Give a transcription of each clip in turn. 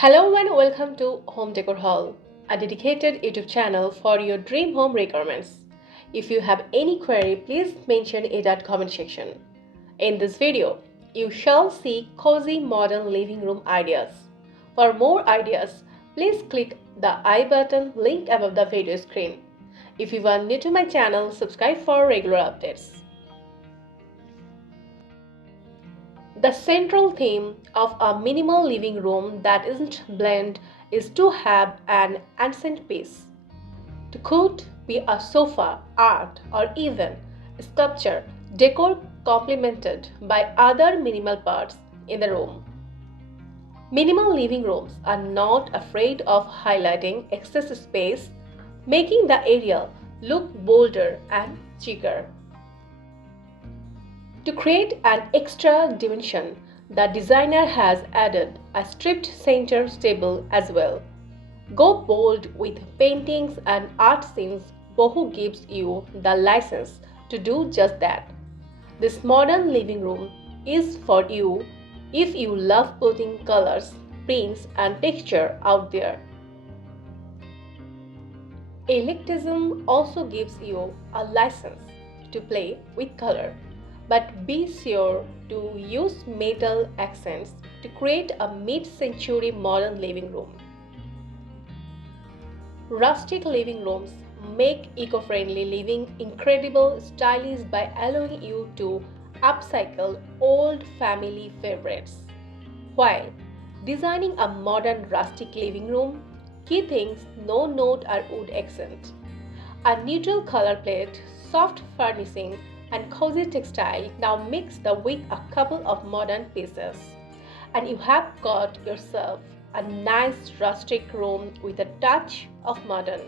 Hello and welcome to Home Decor Hall, a dedicated YouTube channel for your dream home requirements. If you have any query, please mention it at comment section. In this video, you shall see cozy modern living room ideas. For more ideas, please click the I button link above the video screen. If you are new to my channel, subscribe for regular updates. The central theme of a minimal living room that isn't bland is to have an ancient piece. It could be a sofa, art, or even sculpture decor complemented by other minimal parts in the room. Minimal living rooms are not afraid of highlighting excess space, making the area look bolder and chicer. To create an extra dimension, the designer has added a stripped center table as well. Go bold with paintings and art scenes. Boho gives you the license to do just that. This modern living room is for you if you love putting colors, prints, and texture out there. Eclecticism also gives you a license to play with color, but be sure to use metal accents to create a mid-century modern living room. Rustic living rooms make eco-friendly living incredibly stylish by allowing you to upcycle old family favorites. While designing a modern rustic living room, key things: no note or wood accent, a neutral color palette, soft furnishing, and cozy textile now mix with a couple of modern pieces, and you have got yourself a nice rustic room with a touch of modern.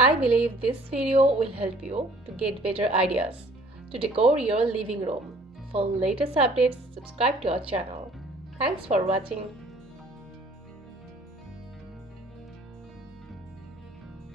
I believe this video will help you to get better ideas to decor your living room. For latest updates, subscribe to our channel. Thanks for watching.